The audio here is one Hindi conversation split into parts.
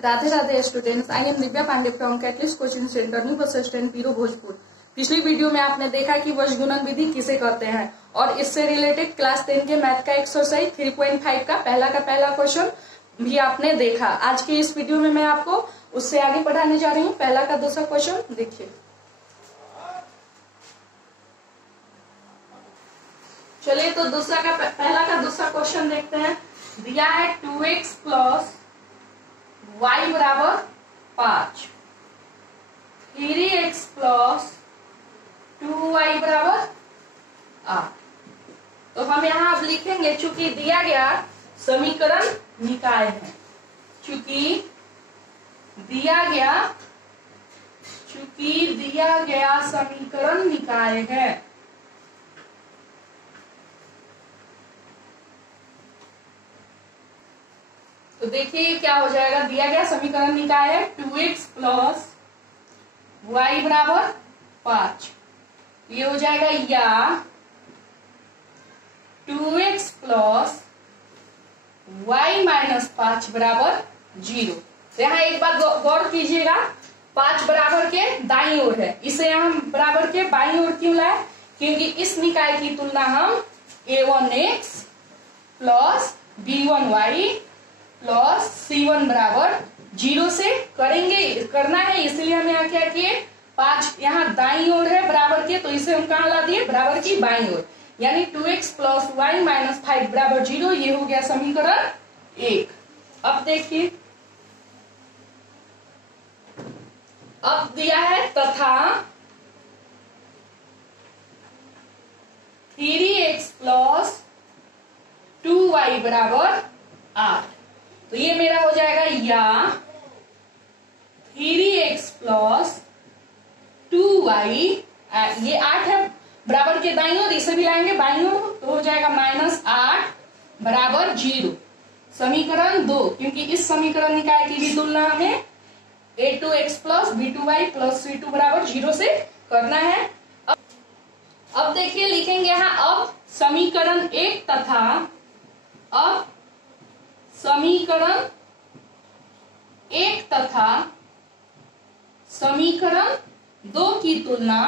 Radhe Radhe students, I am Divya Pandey from catalyst coaching centre new bus stand Piro Bhojpur. पिछली वीडियो में आपने देखा कि वशगुणन विधि किसे कहते हैं और इससे रिलेटेड क्लास 10 के मैथ का एक्सरसाइज 3.5 का पहला क्वेश्चन भी आपने देखा। आज की इस वीडियो में मैं आपको उससे आगे पढ़ाने जा रही हूँ। पहला का दूसरा क्वेश्चन देखिए। चलिए तो पहला का दूसरा क्वेश्चन देखते हैं। दिया है 2x प्लस y बराबर 5, 3x प्लस 2y बराबर 8। तो हम यहाँ अब लिखेंगे, चूंकि दिया गया समीकरण निकाय है, चूंकि दिया गया समीकरण निकाय है, तो देखिए क्या हो जाएगा। दिया गया समीकरण निकाय है 2x प्लस y बराबर 5, ये हो जाएगा या 2x प्लस y माइनस 5 बराबर 0। तो यहाँ एक बात गौर कीजिएगा, 5 बराबर के दाईं ओर है, इसे हम बराबर के बाईं ओर क्यों लाए? क्योंकि इस निकाय की तुलना हम a1x plus b1y plus c1 बराबर 0 से करना है। इसलिए हम यहाँ क्या किए, 5 यहाँ दाईं ओर है बराबर के, तो इसे हम कहाँ ला दिए, बराबर की बाईं ओर, यानी 2x प्लस y माइनस 5 बराबर 0। ये हो गया समीकरण 1। अब देखिए, अब दिया है तथा 3x प्लस 2y बराबर 8। तो ये मेरा हो जाएगा या 3x प्लस 2y, ये 8 है बराबर के दाईं ओर, इसे भी लाएंगे बाईं ओर, तो हो जाएगा माइनस 8 बराबर 0। समीकरण 2, क्योंकि इस समीकरण निकाय की भी तुलना हमें a2x plus b2y plus c2 बराबर 0 से करना है। अब देखिए लिखेंगे यहाँ, अब समीकरण 1 तथा अब समीकरण 1 तथा समीकरण 2 की तुलना,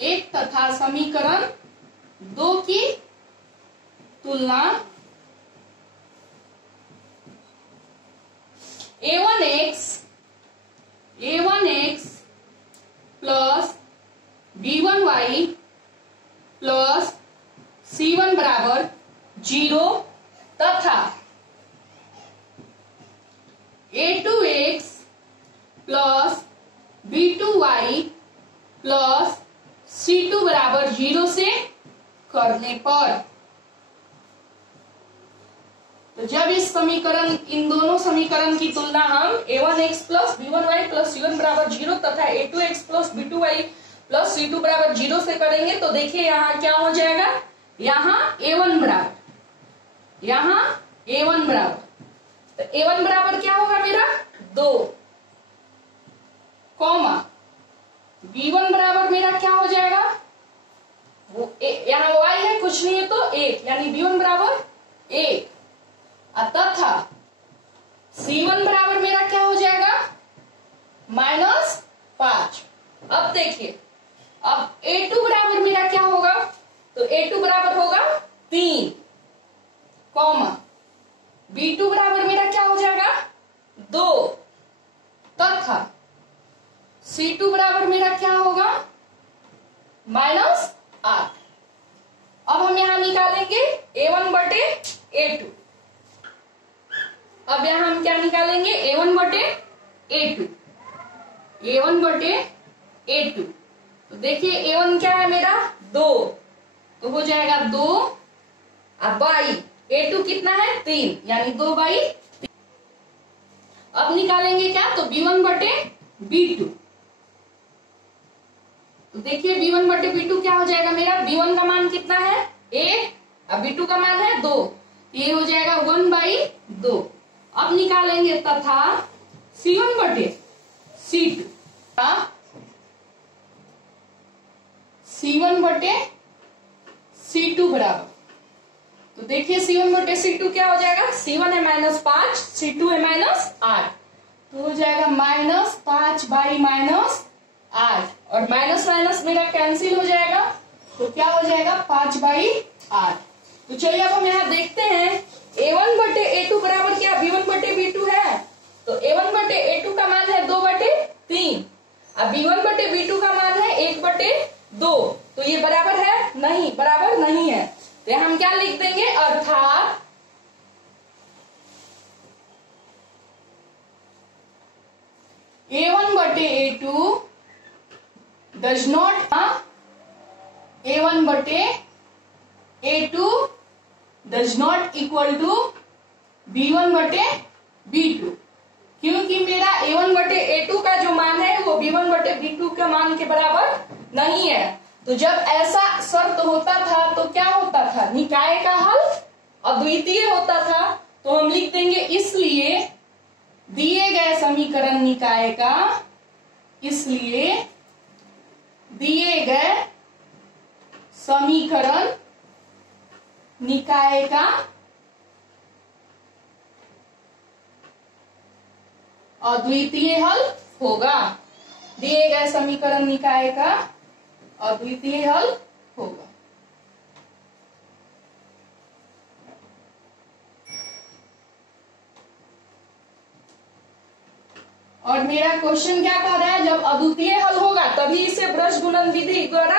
1 तथा समीकरण 2 की तुलना a1x plus b1y plus c1 बराबर 0 तथा a2x plus b2y plus c2 बराबर 0 से करने पर, तो जब इन दोनों समीकरण की तुलना हम a1x plus b1y plus c1 बराबर 0 तथा a2x plus b2y plus c2 बराबर 0 से करेंगे, तो देखिए यहाँ क्या हो जाएगा, यहाँ a1 बराबर, तो a1 बराबर क्या होगा मेरा 2, कॉमा b1 बराबर मेरा क्या हो जाएगा, वो यहाँ y है कुछ नहीं है तो 1, यानी b1 बराबर 1, तथा c1 बराबर मेरा क्या हो जाएगा माइनस 5। अब देखिए, अब a2 बराबर मेरा क्या होगा, तो a2 बराबर होगा 3, कॉमा b2 बराबर मेरा क्या हो जाएगा 2, तथा c2 बराबर मेरा क्या होगा माइनस 8। अब हम यहां निकालेंगे a1 बटे a2। अब यहां हम क्या निकालेंगे, a1 बटे a2। तो देखिए a1 क्या है मेरा 2, तो हो जाएगा 2, अब बाई a2 कितना है 3, यानी 2/3। अब निकालेंगे क्या, तो b1 बटे b2। तो देखिए b1 बटे b2 क्या हो जाएगा मेरा, b1 का मान कितना है 1, अब b2 का मान है 2, ये हो जाएगा 1/2। अब निकालेंगे तथा c1 बटे c2, c1 बटे c2 बराबर, तो देखिए C1 बटे C2 क्या हो जाएगा, C1 है -5, C2 है -8, तो हो जाएगा -5/-8, और माइनस माइनस मेरा कैंसिल हो जाएगा, तो क्या हो जाएगा 5/8। तो चलिए अब हम यहाँ देखते हैं A1 बटे A2 बराबर क्या B1 बटे B2 है, तो A1 बटे A2 का मान है 2/3, अब B1 बटे B2 का मान है 1/2, तो ये बराबर है नहीं, बराबर नहीं है, तो हम क्या लिख देंगे, अर्थात A1 बटे A2 डज नॉट, A1 बटे A2 does not equal to B1 बटे B2, क्योंकि मेरा A1 बटे A2 का जो मान है वो B1 बटे B2 के मान के बराबर नहीं है। तो जब ऐसा शर्त होता था तो क्या होता था, निकाय का हल अद्वितीय होता था, तो हम लिख देंगे इसलिए दिए गए समीकरण निकाय का, इसलिए दिए गए समीकरण निकाय का अद्वितीय हल होगा, दिए गए समीकरण निकाय का अद्वितीय हल होगा। और मेरा क्वेश्चन क्या कह रहा है, जब अद्वितीय हल होगा तभी इसे ब्रश गुणन विधि द्वारा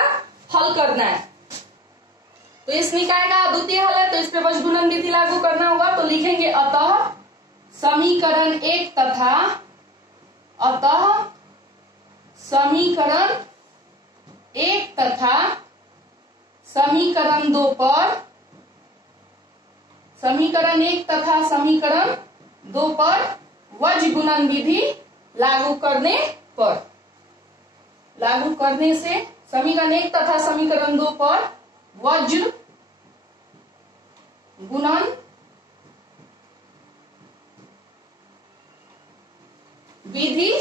हल करना है, तो इस निकाय का अद्वितीय हल है तो इस पे ब्रश गुणन विधि लागू करना होगा, तो लिखेंगे अतः समीकरण 1 तथा अतः समीकरण 1 तथा समीकरण 2 पर, समीकरण 1 तथा समीकरण 2 पर वज्र गुणन विधि लागू करने पर, लागू करने से समीकरण 1 तथा समीकरण 2 पर वज्र गुणन विधि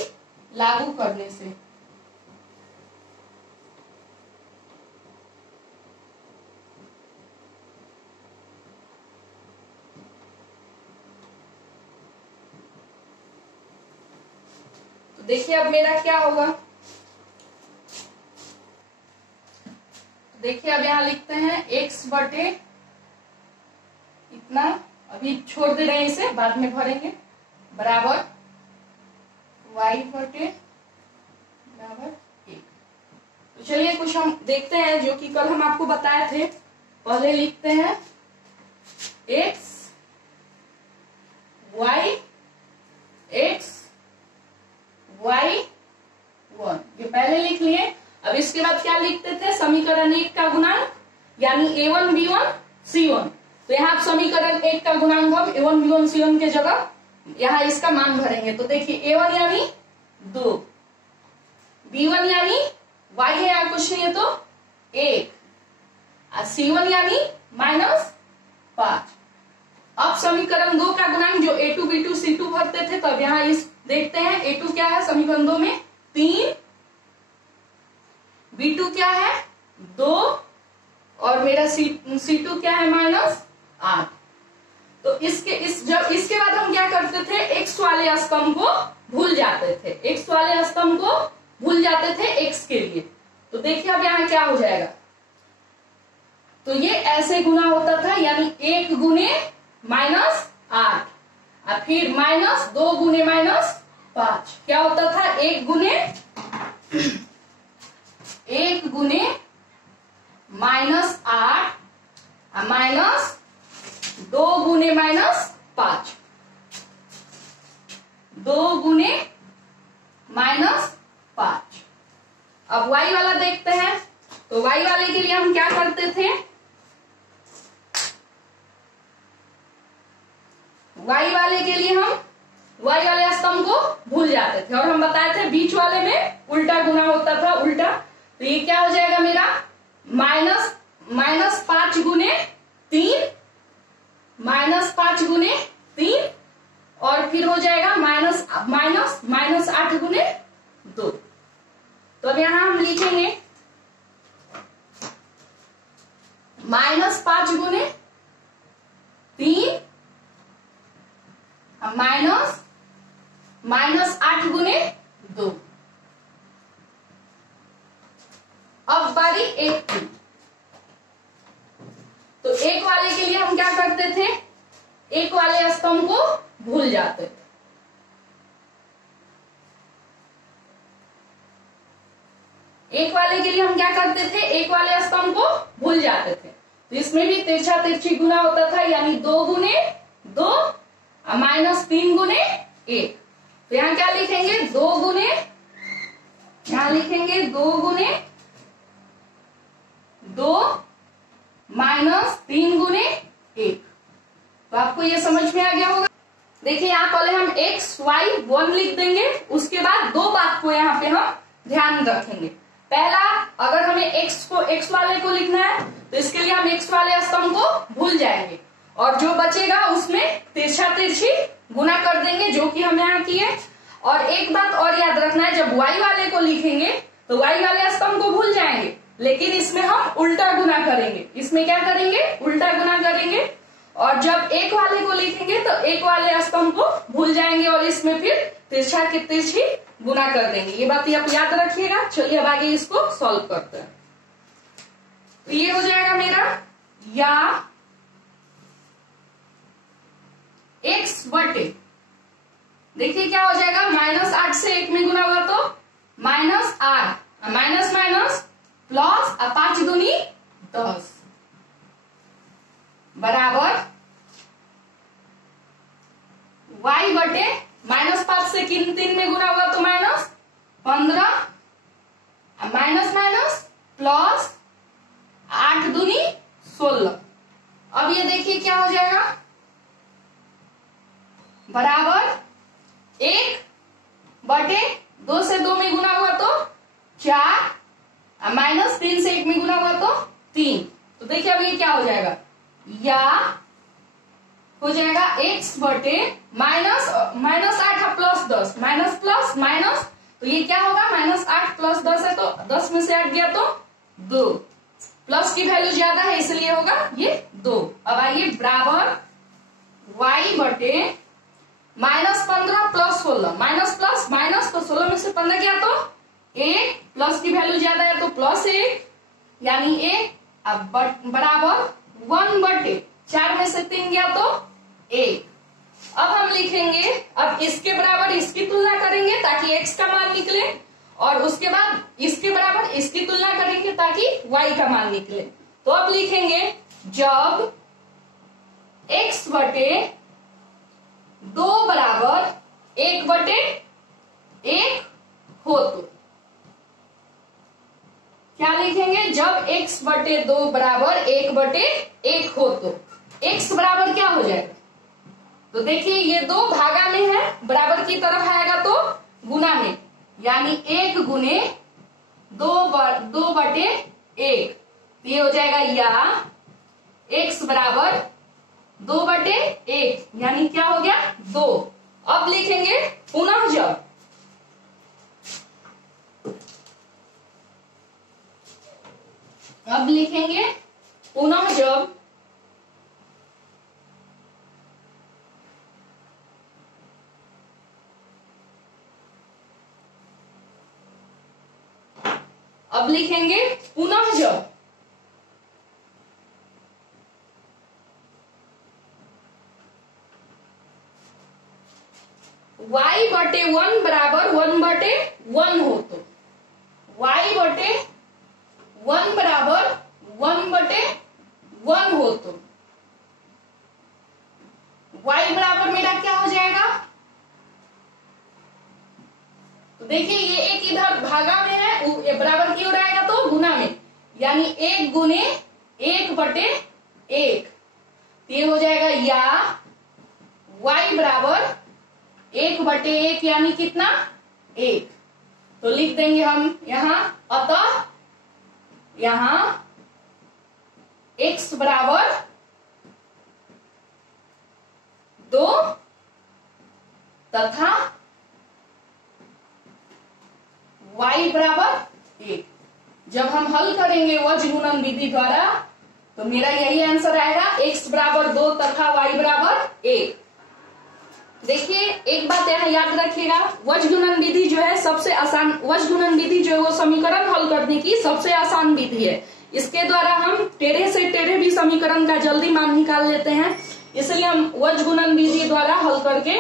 लागू करने से, तो देखिए अब मेरा क्या होगा, देखिए अब यहां लिखते हैं x बटे इतना, अभी छोड़ दे रहे हैं इसे, बाद में भरेंगे, बराबर y बटे बराबर 1। तो चलिए कुछ हम देखते हैं जो कि कल हम आपको बताए थे, पहले लिखते हैं x y 1, ये पहले लिख लिए। अब इसके बाद क्या लिखते थे, समीकरण 1 का गुणांक यानी A1 B1 C1, तो यहाँ आप समीकरण 1 का गुणांक हम A1 B1 C1 के जगह यहाँ इसका मान भरेंगे, तो देखिए A1 यानी 2, B1 यानी y है या कुछ नहीं है तो 1, और C1 यानी -5। अब समीकरण 2 का गुणांक जो A2 B2 C2 भरते थे, तो अब यहाँ इस देखते हैं A2 क्या है समीकरण 2 में 3, B2 क्या है 2, और मेरा C2 क्या है -8। तो जब इसके बाद हम क्या करते थे, x वाले स्तंभ को भूल जाते थे, x वाले स्तंभ को भूल जाते थे x के लिए। तो देखिए अब यहाँ क्या हो जाएगा, तो ये ऐसे गुना होता था, यानी 1 गुने -8 और फिर -2 गुने -5, क्या होता था 1 गुने -8 -2 गुने -5, 2 गुने -5। अब y वाला देखते हैं, तो y वाले के लिए हम क्या करते थे, y वाले के लिए हम y वाले स्तंभ को भूल जाते थे, और हम बताए थे बीच वाले में उल्टा गुना होता था, उल्टा। तो ये क्या हो जाएगा मेरा -5 गुने 3, -5 गुने 3, और फिर हो जाएगा -8 गुने 2। तो अब यहां हम लिखेंगे -5 गुने 3 माइनस 8 गुने 2। अब बारी 1 की। तो 1 वाले के लिए हम क्या करते थे, 1 वाले स्तंभ को भूल जाते थे। एक वाले के लिए हम क्या करते थे, 1 वाले स्तंभ को भूल जाते थे। तो इसमें भी तिरछा तिरछी गुना होता था, यानी 2 गुने 2 माइनस 3 गुने 1। तो यहाँ क्या लिखेंगे, 2 गुने, यहाँ लिखेंगे 2 गुने 2 माइनस 3 गुने 1। तो आपको ये समझ में आ गया होगा। देखिए यहाँ पहले हम x y 1 लिख देंगे, उसके बाद 2 बात को यहाँ पे हम ध्यान रखेंगे। पहला, अगर हमें x वाले को लिखना है तो इसके लिए हम x वाले स्तंभ को भूल जाएंगे और जो बचेगा उसमें तिरछा तिरछी गुना कर देंगे, जो कि हम यहाँ किए। और एक बात और याद रखना है, जब y वाले को लिखेंगे तो y वाले स्तंभ को भूल जाएंगे, लेकिन इसमें हम उल्टा गुना करेंगे। इसमें क्या करेंगे, उल्टा गुना करेंगे। और जब 1 वाले को लिखेंगे तो 1 वाले स्तंभ को भूल जाएंगे और इसमें फिर तिरछा की तिरछी गुना कर देंगे। ये बात आप याद रखिएगा। चलिए अब आगे इसको सॉल्व करते हैं। तो ये हो जाएगा मेरा, या x बटे, देखिए क्या हो जाएगा, -8 से 1 में गुना हुआ तो -8, माइनस माइनस प्लस 5 दूनी 10 बराबर y बटे -5 से 3 में गुना हुआ तो -15, माइनस माइनस प्लस 8 दूनी 16। अब ये देखिए क्या हो जाएगा, बराबर 1 बटे 2 से 2 में गुना हुआ तो 4, -3 से 1 में गुना हुआ तो 3। तो देखिए अब ये क्या हो जाएगा, या हो जाएगा x बटे -8 प्लस 10, माइनस प्लस माइनस, तो ये क्या होगा, -8 प्लस 10 है तो 10 में से 8 गया तो 2, प्लस की वैल्यू ज्यादा है इसलिए होगा ये 2। अब आइए बराबर y बटे -15 प्लस 16, माइनस प्लस माइनस, तो 16 में से 15 गया तो 1, प्लस की वैल्यू ज्यादा है तो +1, यानी 1। अब बराबर 1 बटे 4 में से 3 गया तो 1। अब हम लिखेंगे, अब इसके बराबर इसकी तुलना करेंगे ताकि x का मान निकले, और उसके बाद इसके बराबर इसकी तुलना करेंगे ताकि y का मान निकले। तो अब लिखेंगे, जब x बटे 2 बराबर 1 बटे 1 हो तो क्या लिखेंगे, जब x बटे 2 बराबर 1 बटे 1 हो तो x बराबर क्या हो जाएगा। तो देखिए ये 2 भागा में है, बराबर की तरफ आएगा तो गुना में, यानी 1 गुने 2 बटे 1। ये हो जाएगा, या x बराबर 2 बटे 1, यानी क्या हो गया 2। अब लिखेंगे पुनः जब, अब लिखेंगे पुनः जब अब लिखेंगे पुनः जब y बटे 1 बराबर 1 बटे 1 हो तो y बटे 1 बराबर 1 बटे 1 हो तो y बराबर मेरा क्या हो जाएगा। तो देखिए ये एक इधर भागा में है, ये बराबर की ओर आएगा तो गुना में, यानी 1 गुने 1 बटे 1। ये हो जाएगा, या y बराबर 1 बटे 1, यानी कितना 1। तो लिख देंगे हम यहां, अतः यहां x बराबर 2 तथा y बराबर 1। जब हम हल करेंगे वज्र गुणन विधि द्वारा तो मेरा यही आंसर आएगा, x बराबर 2 तथा y बराबर 1। देखिए एक बात यहाँ याद रखिएगा, वज्र गुणन विधि जो है सबसे आसान, वज्र गुणन विधि जो है वो समीकरण हल करने की सबसे आसान विधि है। इसके द्वारा हम टेढ़े से टेढ़े भी समीकरण का जल्दी मान निकाल लेते हैं, इसलिए हम वज्र गुणन विधि द्वारा हल करके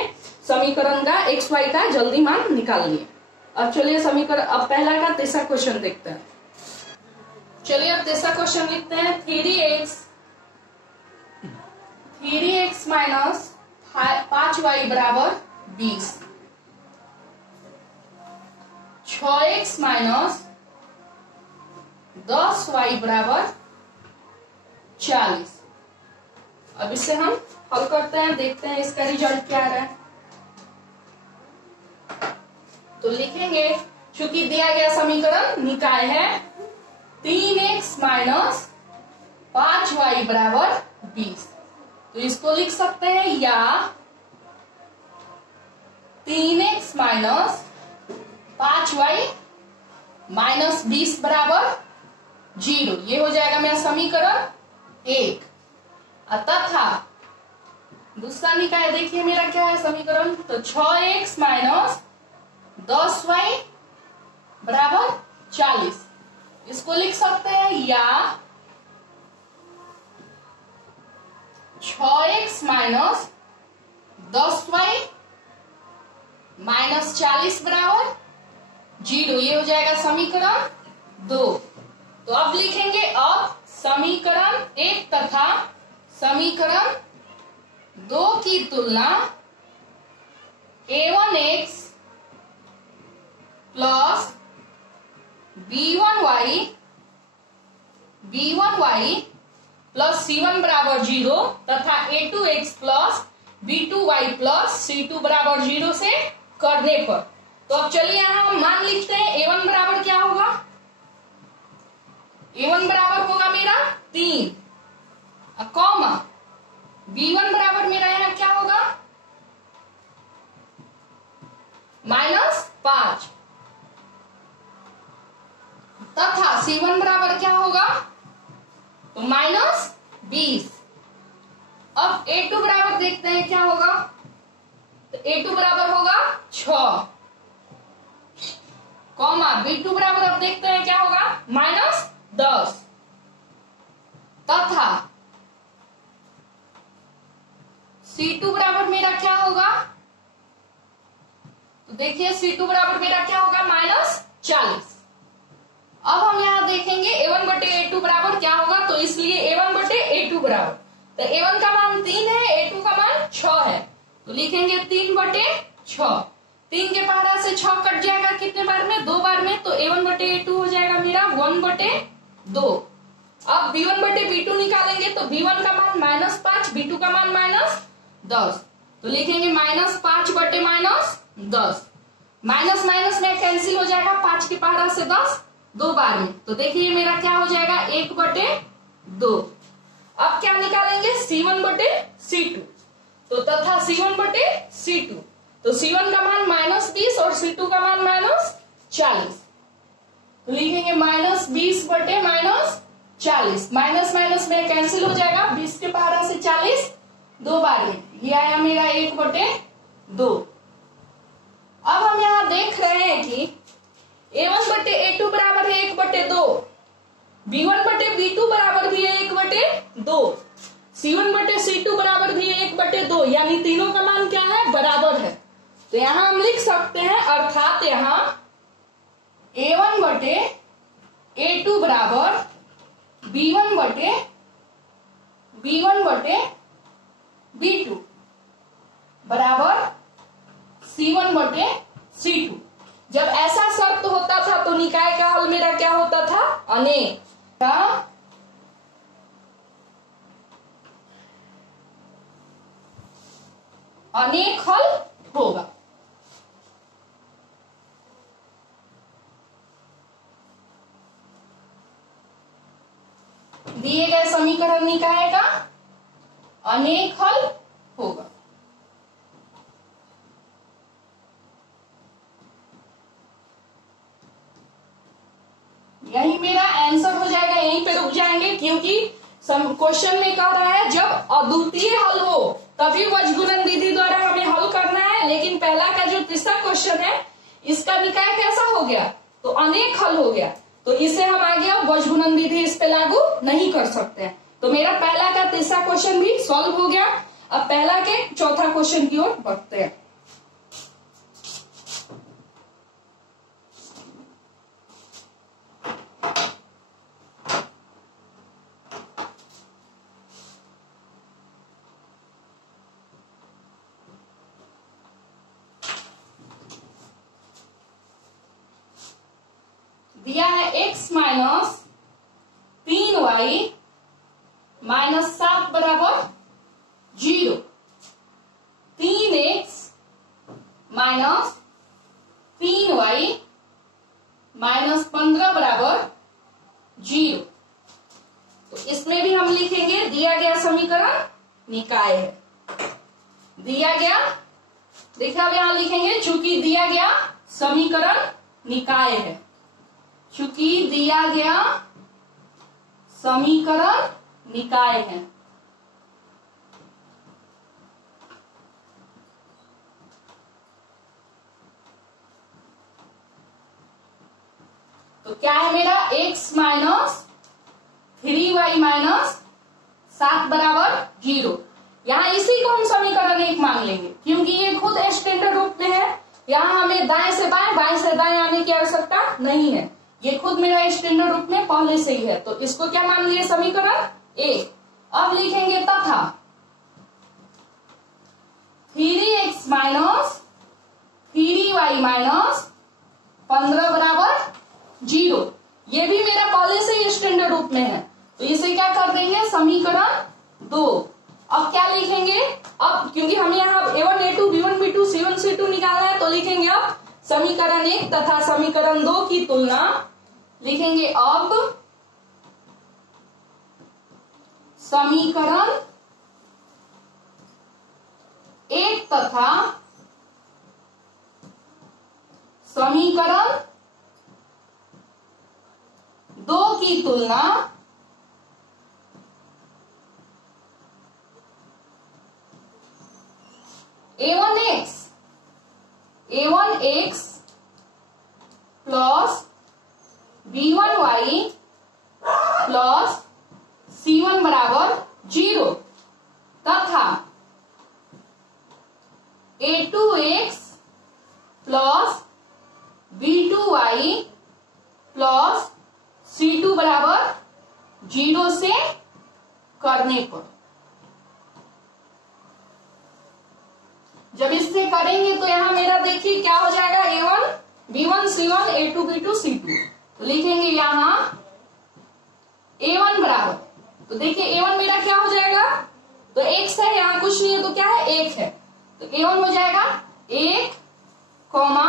समीकरण का x y का जल्दी मान निकाल लिए। अब चलिए समीकरण, अब पहला का तीसरा क्वेश्चन देखते हैं। चलिए अब तीसरा क्वेश्चन लिखते हैं। 3x माइनस 5y बराबर 20, 6x माइनस 10y बराबर 40। अब इसे हम हल करते हैं, देखते हैं इसका रिजल्ट क्या आ रहा है। तो लिखेंगे, चूंकि दिया गया समीकरण निकाय है 3x माइनस 5y बराबर 20, तो इसको लिख सकते हैं या 3x माइनस 5y माइनस 20 बराबर 0। ये हो जाएगा मेरा समीकरण 1। तथा दूसरा निकाय देखिए मेरा क्या है समीकरण, तो 6x माइनस 10y बराबर 40, इसको लिख सकते हैं या 6x माइनस 10y माइनस 40 बराबर 0। ये हो जाएगा समीकरण 2। तो अब लिखेंगे, अब समीकरण 1 तथा समीकरण 2 की तुलना a1x plus b1y plus c1 बराबर 0 तथा a2x plus b2y plus c2 बराबर 0 से करने पर। तो अब चलिए यहां हम मान लिखते हैं। a1 बराबर क्या होगा, a1 बराबर होगा मेरा 3, कॉमा b1 बराबर मेरा यहाँ क्या होगा -5, तथा c1 बराबर क्या होगा तो -20। अब a2 बराबर देखते हैं क्या होगा, तो a2 बराबर होगा 6, कॉमा b2 बराबर अब देखते हैं क्या होगा -10, तथा c2 बराबर मेरा क्या होगा, तो देखिए c2 बराबर मेरा क्या होगा -40। अब हम यहां देखेंगे a1 बटे a2 बराबर क्या होगा, तो इसलिए a1 बटे a2 बराबर, तो a1 का मान 3 है, a2 का मान 6 है, तो लिखेंगे 3 बटे 6। 3 के पहाड़ा से 6 कट जाएगा कितने बार में, 2 बार में, तो a1 बटे a2 हो जाएगा मेरा 1 बटे 2। अब b1 बटे b2 निकालेंगे, तो b1 का मान -5, b2 का मान -10, तो लिखेंगे -5 बटे -10, माइनस माइनस में कैंसिल हो जाएगा, 5 के पहाड़ा से 10 2 बार में, तो देखिए मेरा क्या हो जाएगा 1 बटे 2। अब क्या निकालेंगे c1 बटे c2, तो तथा c1 बटे c2, तो c1 का मान -20 और c2 का मान -40, तो लिखेंगे -20 बटे -40, माइनस माइनस में कैंसिल हो जाएगा, 20 के पहाड़ा से 40 2 बार में, ये आया मेरा 1 बटे 2। अब हम यहाँ देख रहे हैं कि a1 बटे a2 बराबर है 1 बटे 2, b1 बटे b2 बराबर भी है 1 बटे 2, c1 बटे c2 बराबर भी है 1 बटे 2, यानी तीनों का मान क्या है बराबर है। तो यहाँ हम लिख सकते हैं, अर्थात यहाँ a1 बटे a2 बराबर b1 बटे b2 बराबर c1 बटे c2। जब ऐसा शर्त होता था तो निकाय का हल मेरा क्या होता था, अनेक का अनेक हल होगा। दिए गए समीकरण निकाय का अनेक हल होगा। यही मेरा आंसर हो जाएगा, यहीं पे रुक जाएंगे क्योंकि क्वेश्चन में कह रहा है जब अद्वितीय हल हो तभी वज्रगुणन विधि द्वारा हमें हल करना है, लेकिन पहला का जो तीसरा क्वेश्चन है इसका निकाय कैसा हो गया, तो अनेक हल हो गया, तो इसे हम आगे अब वज्रगुणन विधि इस पे लागू नहीं कर सकते हैं। तो मेरा पहला का तीसरा क्वेश्चन भी सॉल्व हो गया। अब पहला के चौथा क्वेश्चन की ओर बढ़ते हैं। दिया है x माइनस 3y माइनस 7 बराबर 0, 3x माइनस 3y माइनस 15 बराबर 0। तो इसमें भी हम लिखेंगे दिया गया समीकरण निकाय है। दिया गया, देखिए अब यहां लिखेंगे चूंकि दिया गया समीकरण निकाय है, चूंकि दिया गया समीकरण निकाय है। तो क्या है मेरा x माइनस 3y माइनस 7 बराबर 0। यहां इसी को हम समीकरण 1 मान लेंगे क्योंकि ये खुद स्टैंडर्ड रूप में है। यहां हमें दाएं से बाएं बाएं से दाएं आने की आवश्यकता नहीं है, ये खुद मेरा स्टैंडर्ड रूप में पहले से ही है, तो इसको क्या मान लिए समीकरण 1। अब लिखेंगे तथा 3x माइनस 3y माइनस 15 बराबर 0, ये भी मेरा पहले से ही स्टैंडर्ड रूप में है, तो इसे क्या कर देंगे समीकरण 2। अब क्या लिखेंगे, अब क्योंकि हमें यहाँ a1 a2 b1 b2 c1 c2 निकालना है, तो लिखेंगे अब समीकरण 1 तथा समीकरण 2 की तुलना। लिखेंगे अब समीकरण 1 तथा समीकरण 2 की तुलना a1x plus b1y plus c1 बराबर 0 तथा a2x plus b2y plus c2 बराबर 0 से करने पर, जब इससे करेंगे तो यहां मेरा देखिए क्या हो जाएगा a1 b1 c1 a2 b2 c2, तो लिखेंगे यहां a1 बराबर, तो देखिए a1 मेरा क्या हो जाएगा, तो x है यहां कुछ नहीं है तो क्या है 1 है, तो a1 हो जाएगा 1 कॉमा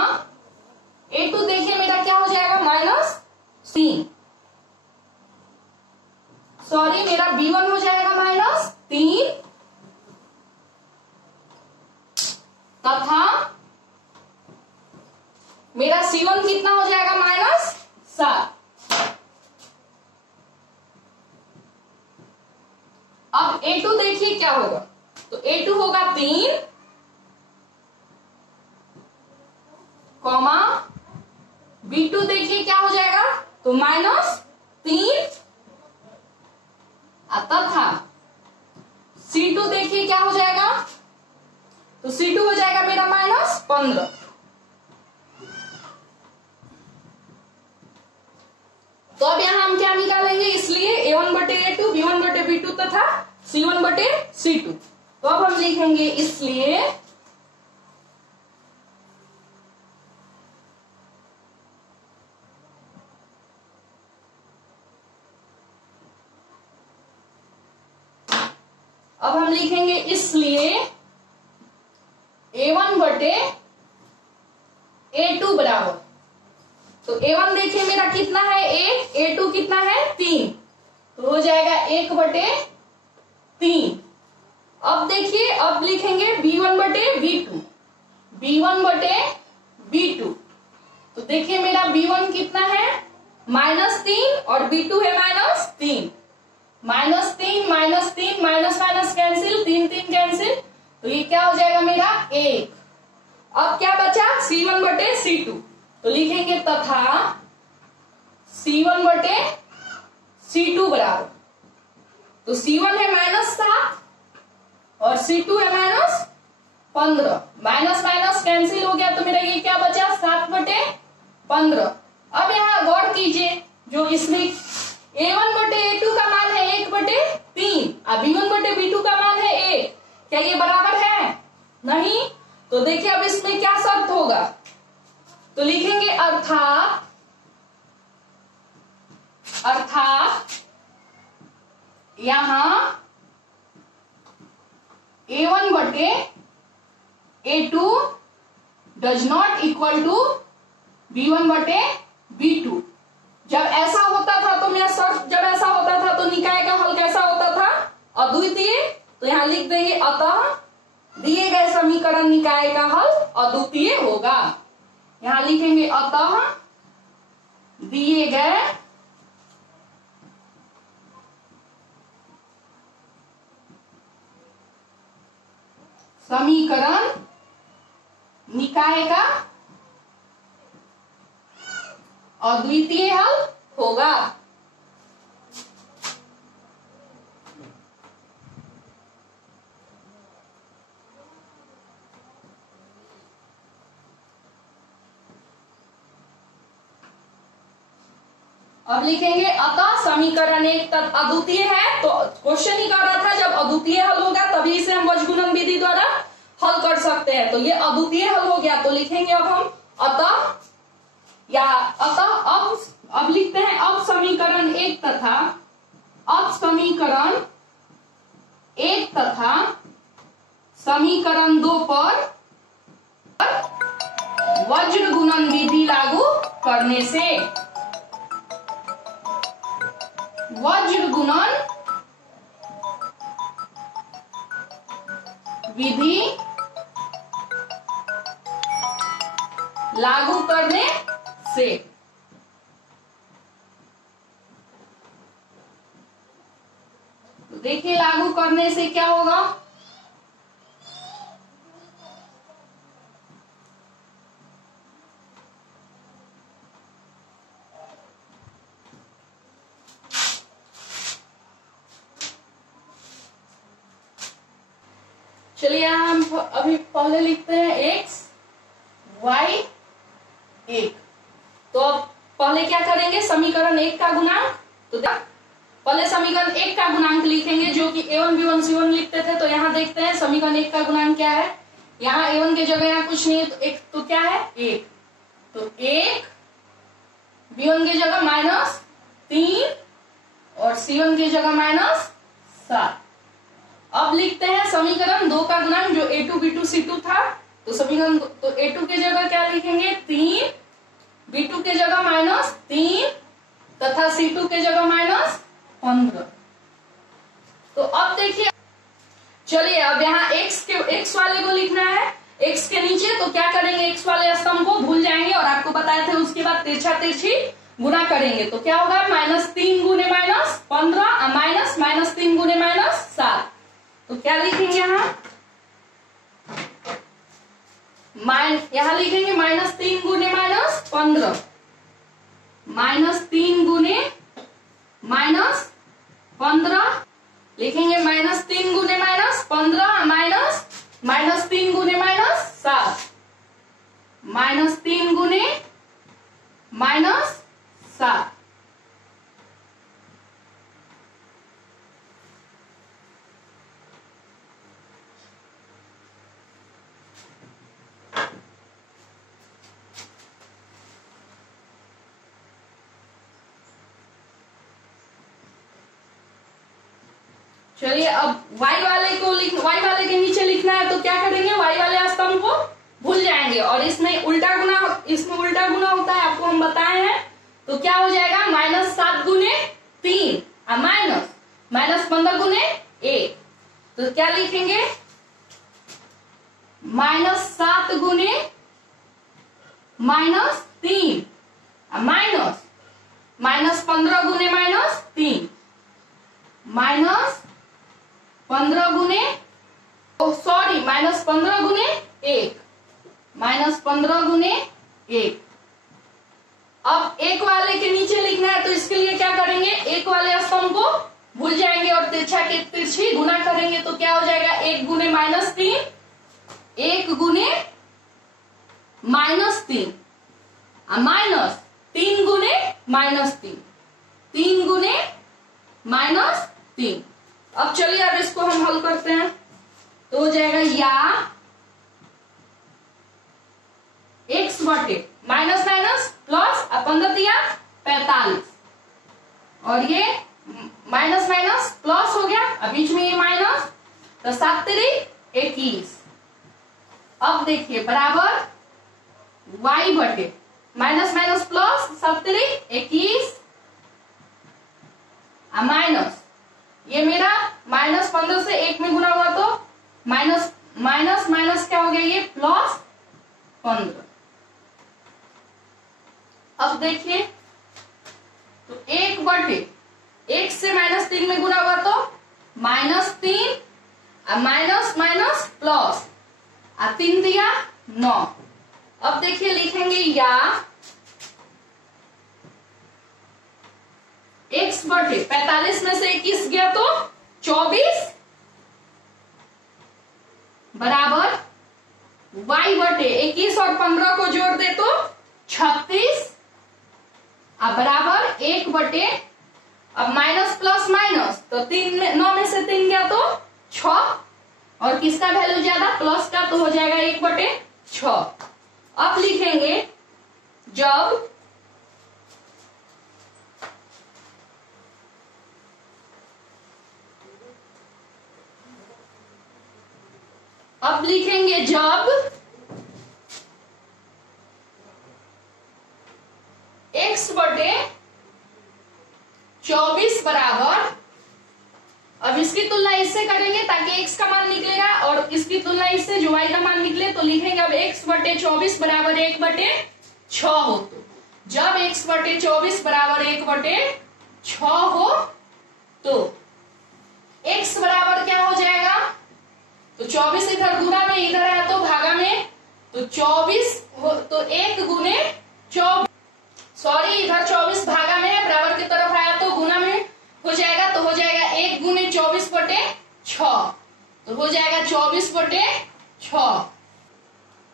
a2 देखिए मेरा क्या हो जाएगा -3, सॉरी मेरा b1 हो जाएगा -3 तथा मेरा c1 कितना हो जाएगा -7। अब a2 देखिए क्या होगा, तो a2 होगा 3 कॉमा b2 देखिए क्या हो जाएगा, तो -3 तथा c2 देखिए क्या हो जाएगा, तो c2 हो जाएगा मेरा -15। तो अब यहां हम क्या निकालेंगे, इसलिए a1 बटे a2 b1 बटे b2 तथा c1 बटे c2, तो अब हम लिखेंगे इसलिए अब हम लिखेंगे इसलिए a1 बटे a2 बराबर, तो a1 देखिए मेरा कितना है 1, a2 कितना है 3, तो हो जाएगा 1 बटे 3। अब देखिए अब लिखेंगे b1 बटे b2, b1 बटे b2, तो देखिए मेरा b1 कितना है -3 और b2 है -3, -3 -3 माइनस माइनस कैंसिल, 3 3 कैंसिल, तो ये क्या हो जाएगा मेरा 1। अब क्या बचा C1 बटे C2, तो लिखेंगे तथा C1 बटे C2 बराबर, तो C1 है -7 और C2 है -15, माइनस माइनस कैंसिल हो गया, तो मेरा ये क्या बचा 7 बटे 15। अब यहाँ गौर कीजिए, जो इसमें A1 बटे A2 का मान है 1 बटे 3, अब B1 बटे B2 का मान है 1, क्या ये बराबर है? नहीं। तो देखिए अब इसमें क्या शर्त होगा, तो लिखेंगे अर्थात यहां A1 बटे A2 does not equal to B1 बटे B2। जब ऐसा होता था तो मेरा शर्त, जब ऐसा होता था तो निकाय का हल कैसा होता था? अद्वितीय। तो यहां लिख देंगे अतः दिए गए समीकरण निकाय का हल अद्वितीय होगा। यहां लिखेंगे अतः दिए गए समीकरण निकाय का अद्वितीय हल होगा। अब लिखेंगे अतः समीकरण एक अद्वितीय है, तो क्वेश्चन ही कर रहा था जब अद्वितीय हल होगा तभी इसे हम वज्रगुणन विधि द्वारा हल कर सकते हैं। तो ये अद्वितीय हल हो गया, तो लिखेंगे अब हम अतः या अतः अब लिखते हैं अब समीकरण एक तथा अब समीकरण एक तथा समीकरण 2 पर वज्रगुणन विधि लागू करने से वज्रगुणन विधि लागू करने से तो देखिए लागू करने से क्या होगा, चलिए हम अभी पहले लिखते हैं x y 1। तो अब पहले क्या करेंगे, समीकरण 1 का गुणांक, तो पहले समीकरण 1 का गुणांक लिखेंगे जो कि A1 B1 C1 लिखते थे। तो यहाँ देखते हैं समीकरण 1 का गुणांक क्या है। यहाँ A1 की जगह यहाँ कुछ नहीं है, तो एक तो क्या है 1, तो 1 B1 की जगह -3 और C1 की जगह -7। अब लिखते हैं समीकरण 2 का गुणांक जो A2 B2 C2 था। तो समीकरण तो A2 की जगह क्या लिखेंगे 3, B2 की जगह -3 तथा C2 की जगह -15। तो अब देखिए, चलिए अब यहाँ x वाले को लिखना है, x के नीचे तो क्या करेंगे, x वाले स्तंभ को भूल जाएंगे और आपको बताए थे उसके बाद तिरछा तिरछी गुना करेंगे। तो क्या होगा -3 गुने -15 -3 गुने -7। तो क्या लिखेंगे यहाँ लिखेंगे -3 गुने -15 -3 गुने -15 लिखेंगे -3 गुने -15 -3 गुने -7 -3 गुने -7। चलिए अब y वाले के नीचे लिखना है। तो क्या करेंगे, y वाले स्तंभ को भूल जाएंगे और इसमें उल्टा गुना होता है, आपको हम बताए हैं। तो क्या हो जाएगा -7 गुने 3 -15 गुने 1। तो क्या लिखेंगे -7 गुने -3 -15 गुने -3 -15 गुने, सॉरी -15 गुने 1, -15 गुने 1। अब एक वाले के नीचे लिखना है, तो इसके लिए क्या करेंगे, एक वाले स्तंभ को भूल जाएंगे और तिरछा के तिरछी गुना करेंगे, तो क्या हो जाएगा, 1 गुने -3, 1 गुने -3, माइनस 3 गुने -3, 3 गुने -3। अब चलिए अब इसको हम हल करते हैं, तो हो जाएगा या x बटे माइनस माइनस प्लस, 15 दिया 45, और ये माइनस माइनस प्लस हो गया, अब बीच में ये माइनस, तो 7 3 21। अब देखिए बराबर y बटे माइनस माइनस प्लस, 7 3 21, माइनस ये मेरा -15 से 1 में गुना हुआ, तो माइनस माइनस माइनस क्या हो गया, ये +15। अब देखिए तो 1 बटे 1 से -3 में गुना हुआ, तो -3, माइनस माइनस प्लस, 3 दिया 9। अब देखिए लिखेंगे या x बटे 45 में से 21 गया तो 24 बराबर y बटे 21 और 15 को जोड़ दे तो 36, अब बराबर 1 बटे, अब माइनस प्लस माइनस, तो 9 में से 3 गया तो 6, और किसका वैल्यू ज्यादा, प्लस का, तो हो जाएगा 1 बटे 6। अब लिखेंगे जब x बटे 24 बराबर, अब इसकी तुलना इससे करेंगे ताकि x का मान निकलेगा, और इसकी तुलना इससे जो y का मान निकले, तो लिखेंगे अब x बटे 24 बराबर 1 बटे 6 हो, तो जब x बटे 24 बराबर 1 बटे 6 हो, तो x बराबर क्या हो जाएगा, तो 24 इधर गुना में, इधर है तो भागा में, तो 24 तो 1 गुने 24, सॉरी इधर 24 भागा में है, बराबर की तरफ आया तो गुना में हो जाएगा, तो हो जाएगा 1 गुने 24 बटे 6, तो हो जाएगा 24 बटे 6।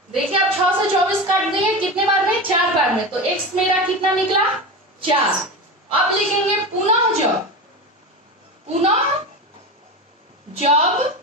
देखिए अब 6 से 24 काट दिए, कितने बार में, 4 बार में, तो x मेरा कितना निकला, 4। अब लिखेंगे पुनः जब